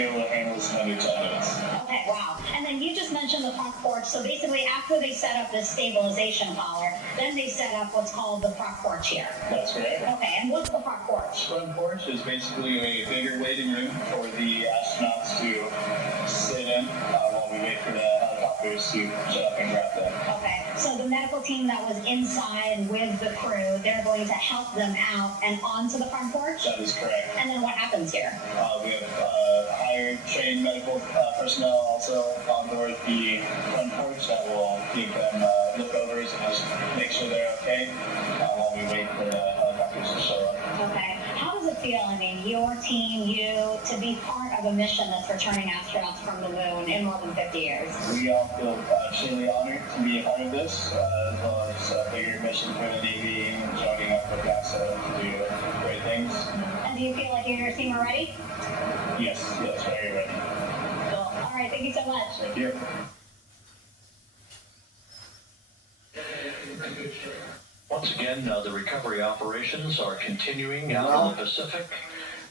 be able to handle this under 10 minutes. Okay, wow. And then you just mentioned the front porch. So basically, after they set up this stabilization collar, then they set up what's called the front porch here. That's correct. Okay, and what's the front porch? Front porch is basically a bigger waiting room for the astronauts to sit in while we wait for the helicopters to shut up and grab them. Okay, so the medical team that was inside with the crew, they're going to help them out and onto the front porch? That is correct. And then what happens here? We have hired trained medical personnel also on board the front porch that will keep them lookovers and just make sure they're okay while we wait for the helicopters to show up. Okay. How does it feel, I mean, your team, you, to be part of a mission that's returning astronauts from the moon in more than 50 years? We all feel truly honored to be a part of this, as well as a bigger mission for the Navy and joining up with NASA to do great things. And do you feel like you and your team are ready? Yes, very ready. Cool. All right, thank you so much. Thank you. Once again, the recovery operations are continuing out in the Pacific.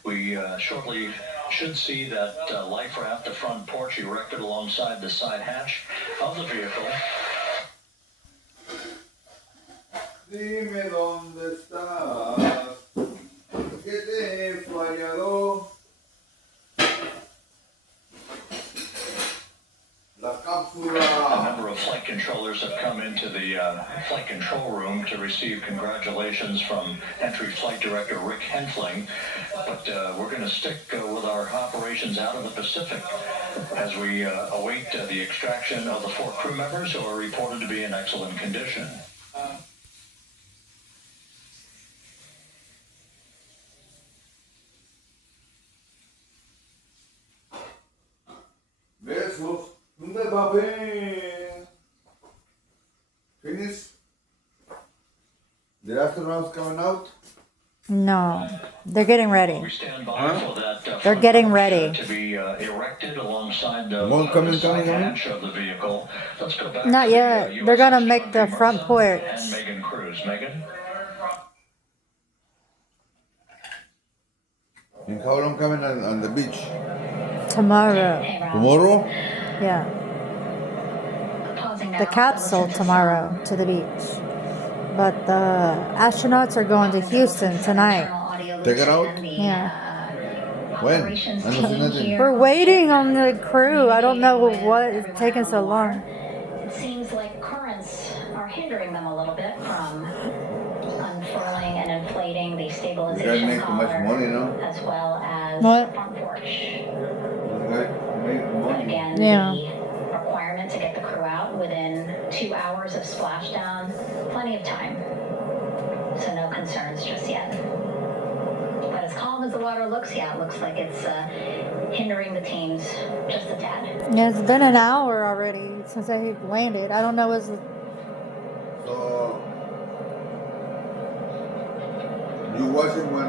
We shortly should see that life raft, the front porch, erected alongside the side hatch of the vehicle. Dime dónde estás, que te he fallado. La cápsula. A number of flight controllers have come into the flight control room to receive congratulations from Entry Flight Director Rick Henfling. But we're going to stick with our operations out of the Pacific as we await the extraction of the 4 crew members who are reported to be in excellent condition. Besos. ¿Dónde va bien? Finish? The astronauts coming out? No, they're getting ready. We stand by for that. They're getting ready. To be erected alongside the coming. hatch of the vehicle. Let's go back. Not to yet. The, They're gonna USS make the John front Martha porch. And Megan Cruz. Megan? And how long coming on the beach? Tomorrow. Hey, Rob. Tomorrow? Yeah. Pausing now The to capsule listen to tomorrow to the beach. But the astronauts are going to Houston tonight. Take it out? Yeah. When? Operations I don't see team nothing. here. We're waiting on the crew. I don't know what is taking so long. It seems like currents are hindering them a little bit from unfurling and inflating the You guys stabilization make too much collar, money, no? as well as What? the front porch. You guys make money. Again, Yeah. the requirement to get the crew out within 2 hours of splashdown, plenty of time. So no concerns just yet. But as calm as the water looks, yeah, it looks like it's hindering the teams just a tad. Yeah, it's been an hour already since they landed. I don't know what's. So, you watching when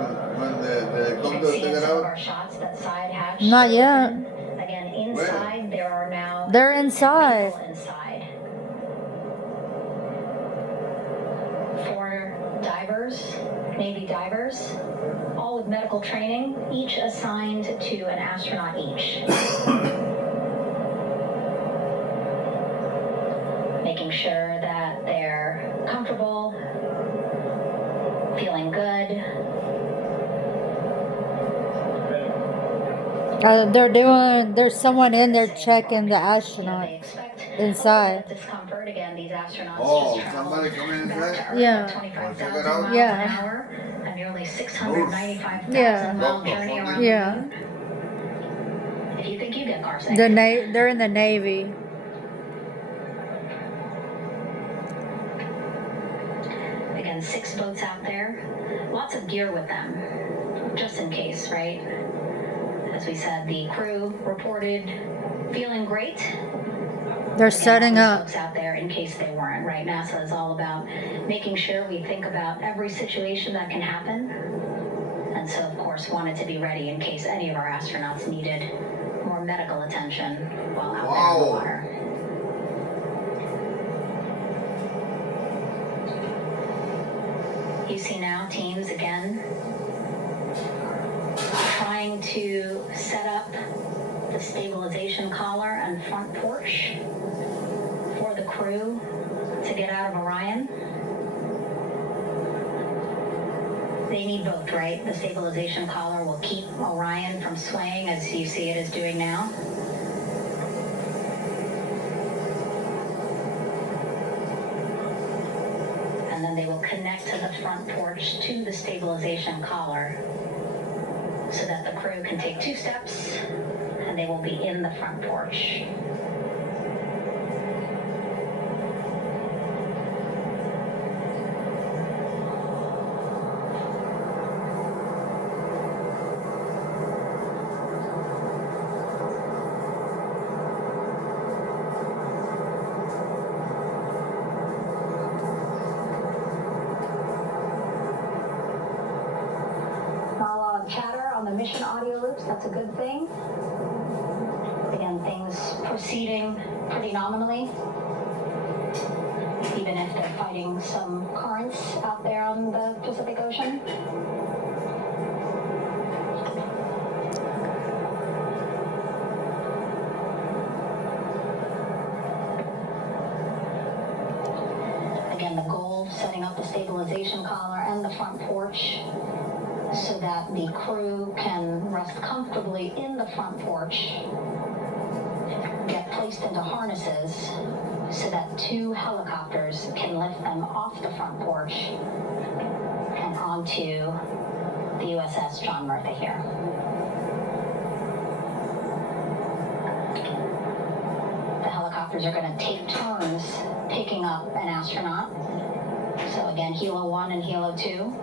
the You come can to see take in it some of out? our shots that side hatch. Not still yet. open. Again, inside there are now They're inside. people inside. 4 divers, Navy divers, all with medical training, each assigned to an astronaut each. Making sure that they're comfortable, feeling good. There's someone in there checking the Yeah, they astronauts expect inside. discomfort. Again, these astronauts Oh, just traveled somebody coming back to inside? Earth Yeah. at 25,000 Check it out. miles Yeah. an hour, a nearly 695,000 Yeah. mile journey around Yeah. the moon. If you think you get car sick, They're in the Navy. again, 6 boats out there, lots of gear with them, just in case, right? As we said, the crew reported feeling great. They're Again, setting all these up. folks out there in case they weren't, right? NASA is all about making sure we think about every situation that can happen. And so, of course, wanted to be ready in case any of our astronauts needed more medical attention while out there in the Wow. water. You see now teams again trying to set up the stabilization collar and front porch for the crew to get out of Orion. They need both, right? The stabilization collar will keep Orion from swaying as you see it is doing now. And then they will connect to the front porch to the stabilization collar so that the crew can take 2 steps and they will be in the front porch. Chatter on the mission audio loops, that's a good thing. Again, things proceeding pretty nominally, even if they're fighting some currents out there on the Pacific Ocean. Again, the goal, setting up the stabilization collar and the front porch so that the crew can rest comfortably in the front porch, get placed into harnesses so that 2 helicopters can lift them off the front porch and onto the USS John Murtha here. The helicopters are going to take turns picking up an astronaut. So again, Helo 1 and Helo 2.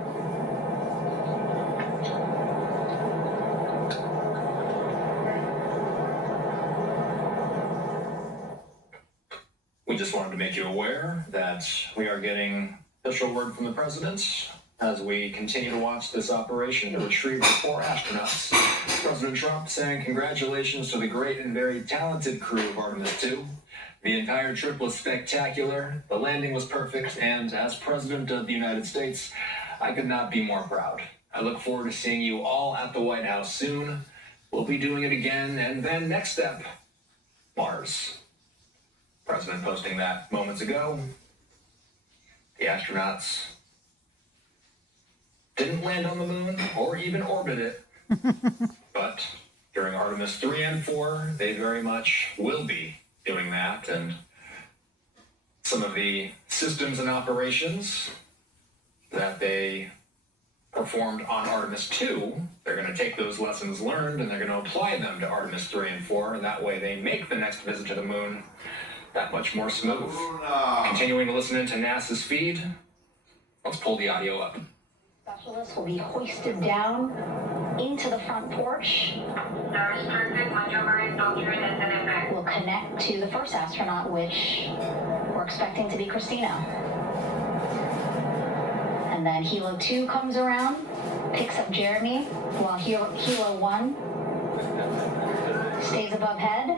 We just wanted to make you aware that we are getting official word from the president as we continue to watch this operation to retrieve the 4 astronauts. President Trump saying congratulations to the great and very talented crew of Artemis 2. The entire trip was spectacular, the landing was perfect, and as President of the United States, I could not be more proud. I look forward to seeing you all at the White House soon. We'll be doing it again, and then next step, Mars. President posting that moments ago. The astronauts didn't land on the moon or even orbit it, but during Artemis 3 and 4, they very much will be doing that, and some of the systems and operations that they performed on Artemis 2, they're going to take those lessons learned and they're going to apply them to Artemis 3 and 4, and that way they make the next visit to the moon that much more smooth. Continuing to listen into NASA's feed, let's pull the audio up. Specialists will be hoisted down into the front porch. We'll connect to the first astronaut, which we're expecting to be Christina. And then Helo 2 comes around, picks up Jeremy, while Helo 1 stays above head.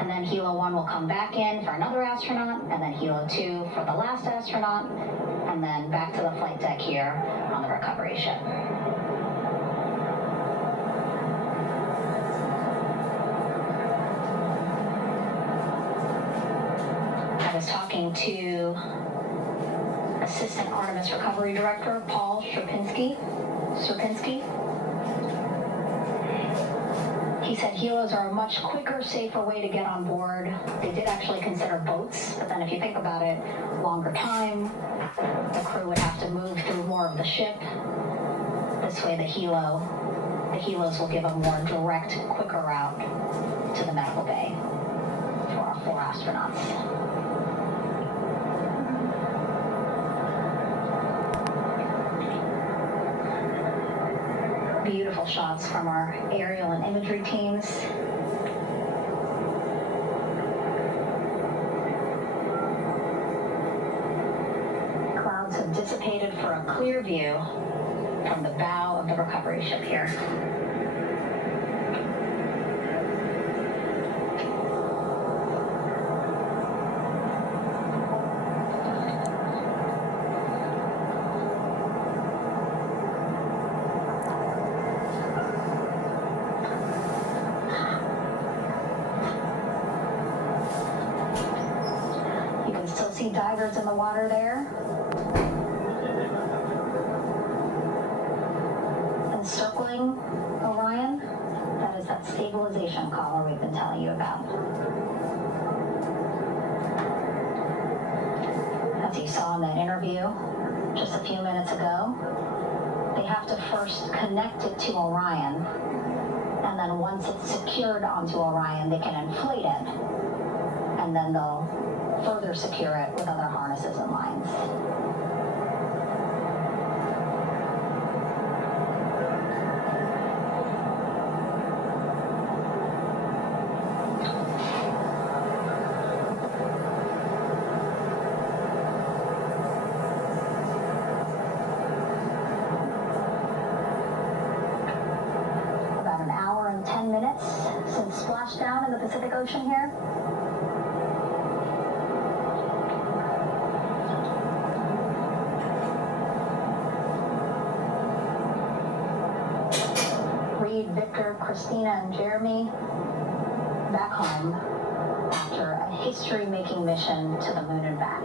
And then Helo 1 will come back in for another astronaut, and then Helo 2 for the last astronaut, and then back to the flight deck here on the recovery ship. I was talking to Assistant Artemis Recovery Director Paul Sierpinski. He said helos are a much quicker, safer way to get on board. They did actually consider boats, but then if you think about it, longer time, the crew would have to move through more of the ship. This way the helos will give a more direct, quicker route to the medical bay for our 4 astronauts. Beautiful shots from our aerial and imagery teams. Clouds have dissipated for a clear view from the bow of the recovery ship here. see divers in the water there. Encircling Orion, that is that stabilization collar we've been telling you about. As you saw in that interview just a few minutes ago, they have to first connect it to Orion, and then once it's secured onto Orion, they can inflate it, and then they'll further secure it with other harnesses and lines. About an hour and 10 minutes since splashdown in the Pacific Ocean here. Victor, Christina, and Jeremy back home after a history-making mission to the moon and back.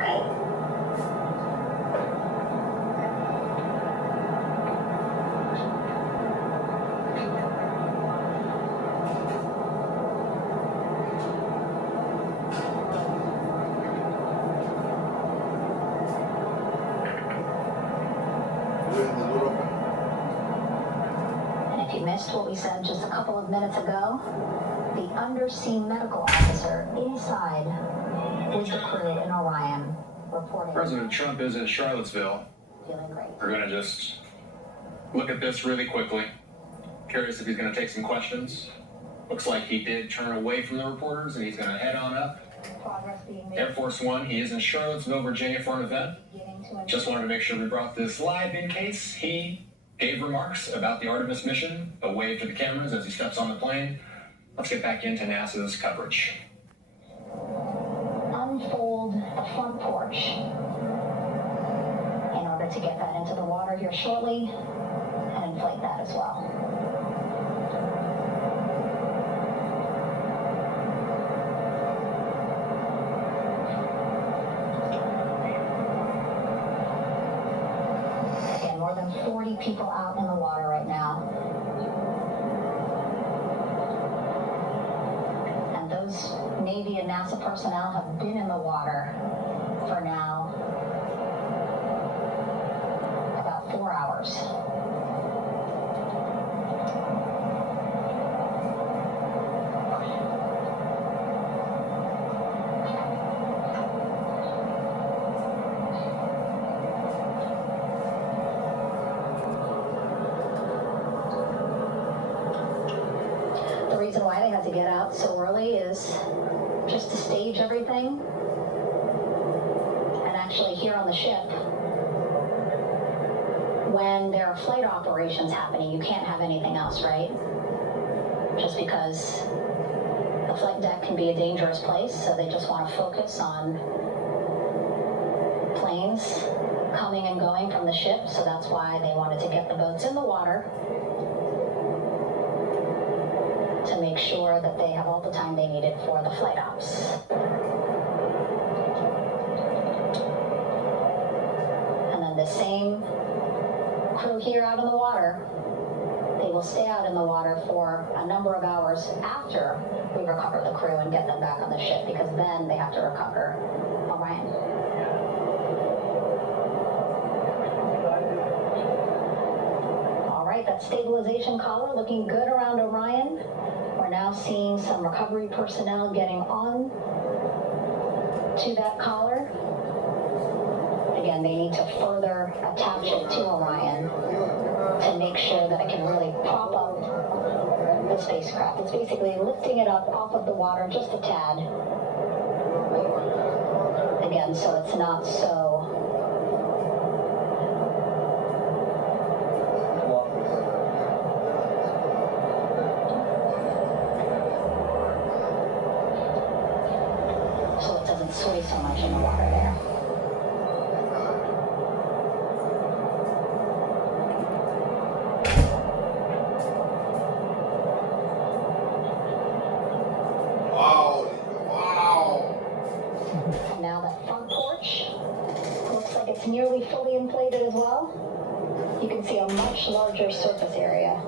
Missed what we said just a couple of minutes ago, the undersea medical officer inside with the crew in Orion reporting. President Trump is in Charlottesville. Feeling great. We're going to just look at this really quickly. Curious if he's going to take some questions. Looks like he did turn away from the reporters and he's going to head on up. Progress being made. Air Force One, he is in Charlottesville, Virginia for an event. Just wanted to make sure we brought this live in case he gave remarks about the Artemis mission, a wave to the cameras as he steps on the plane. Let's get back into NASA's coverage. Unfold the front porch in order to get that into the water here shortly and inflate that as well. More than 40 people out in the water right now. And those Navy and NASA personnel have been in the water for now about 4 hours. The reason why they had to get out so early is just to stage everything. And actually here on the ship, when there are flight operations happening, you can't have anything else, right? Just because the flight deck can be a dangerous place, so they just want to focus on planes coming and going from the ship, so that's why they wanted to get the boats in the water to make sure that they have all the time they needed for the flight ops. And then the same crew here out in the water, they will stay out in the water for a number of hours after we recover the crew and get them back on the ship, because then they have to recover Orion. All right, that stabilization collar looking good around Orion. We're now seeing some recovery personnel getting on to that collar. Again, they need to further attach it to Orion to make sure that it can really prop up the spacecraft. It's basically lifting it up off of the water just a tad. Again, so it's not so sway so much in the water there. Wow! Wow! And now that front porch nearly fully inflated as well, you can see a much larger surface area.